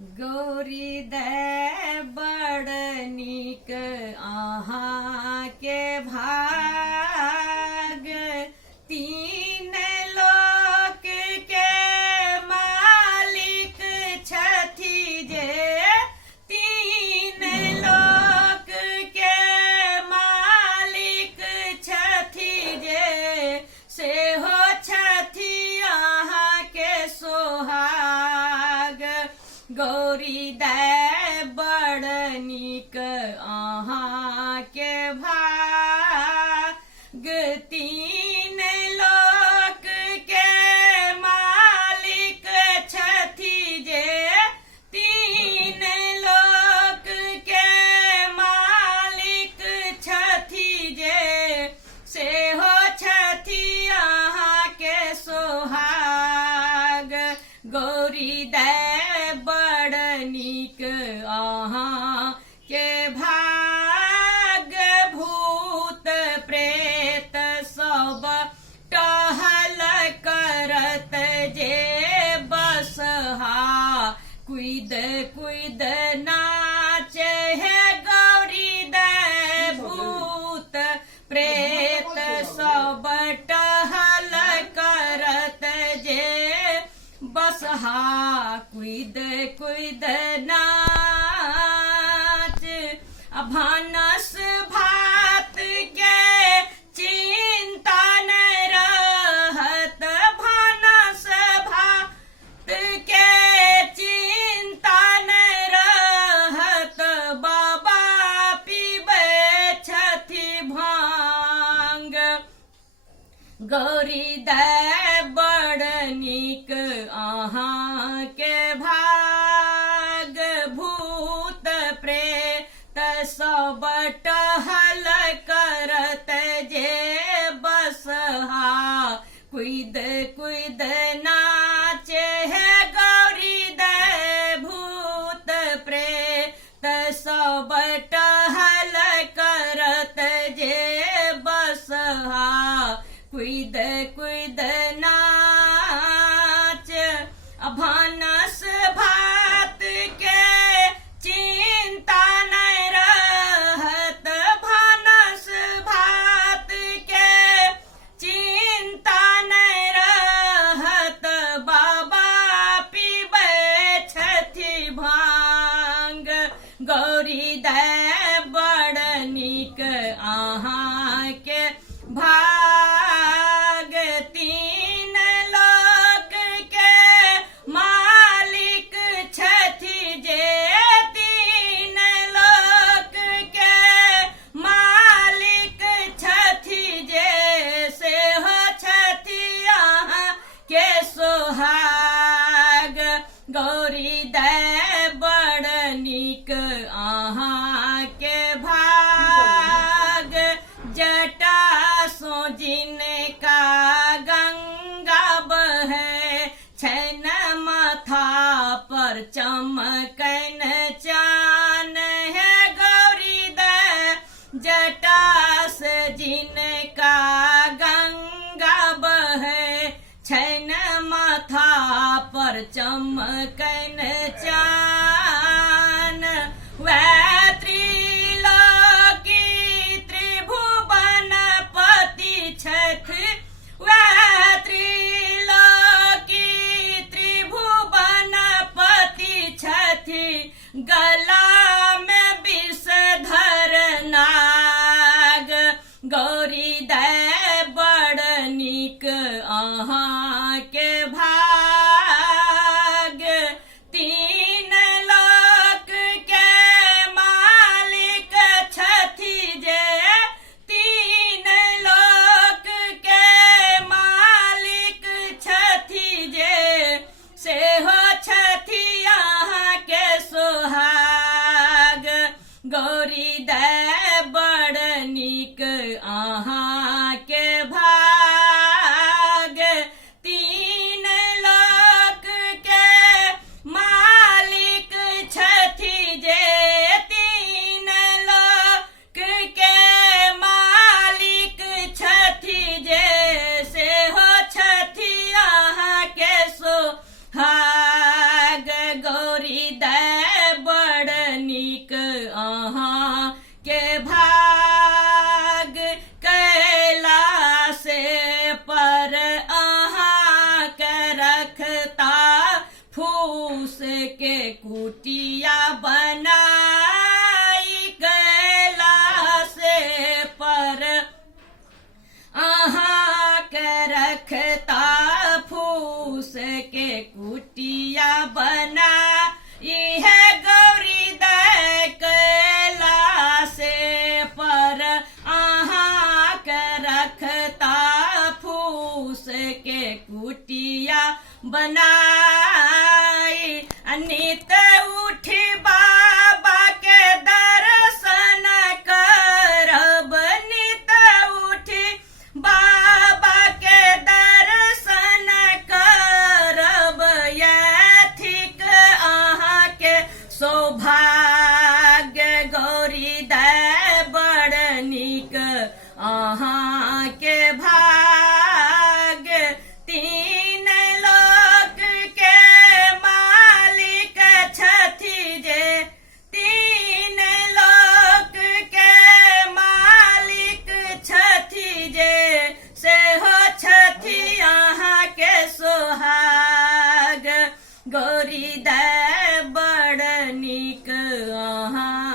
गौरी दे बड़ नीक अहाँ के भाग, तीन लोक के मालिक छथि जे, तीन लोक के मालिक छथि जे, सेहो छथि अहाँ के सोहाग। गौरी दे बड़ नीक अहाँ के भाग, तीन लोक के मालिक छथि जे, तीन लोक के मालिक छथि जे, सेहो छथि अहाँ के सोहाग। गौरी दे बड़ नीक अहाँ के भाग, भूत प्रेत सब टहल करत जे बसहा, कुइद कुइद नाचे है गौरी दे, भूत प्रेत सब टहल करत जे बसहा, कुइद कुइद नाच। भानस भात के चिंता न रहत, भानस भात के चिंता न रहत, बाबा पीबे छथि भांग। गौरी दे बड़ नीक अहाँ के भाग, भूत प्रेत सब टहल करत जे बसहा, कुइद कुइद नाचे है गौरी दे, भूत प्रेत सब टहल करत जे बसहा, कुइद कुइद नाच। भानस भात के चिंता न रहत, भानस भात के चिंता न रहत, बाबा पीबे छथि भांग। गौरी दे बड़ नीक अहाँ के भाग, तीन लोक के मालिक छथि जे, तीन लोक के मालिक छथि जे, सेहो छथि अहाँ के सोहाग। गौरी दे बड़ नीक अहाँ के भाग, जटा सो जिनका गंगा बहे, छैन माथा पर चमकैन चान है गौरी दे, जटा से जिनका गंगा बहे, छैन माथा पर चमकैन चान। वह त्रिलोकी त्रिभुवन पति छथि, वह त्रिलोकी त्रिभुवन पति छथि, गला में विषधर नाग। गौरी दे बड़ नीक अहाँ के भाग, तीन लोक के मालिक छथि जे, तीन लोक के मालिक छथि जे, सेहो छथि अहाँ के सोहाग। कुटिया बनाई कैलाश पर अहाँ के रखता फूस के कुटिया बनाई है गौरी दे कैलाश पर अहाँ के रखता फूस के कुटिया बनाई नित उठी बाबा के दर्शन करब नित उठी बाबा के दर्शन करब यथिक अहाँ के सौभाग्य गौरी दे बड़ नीक अहाँ के भाग्य तीन लोक के मालिक छथि जे तीन लोक के मालिक छथि जे सेहो छथि अहाँ के सोहाग गौरी दे बड़ नीक अहाँ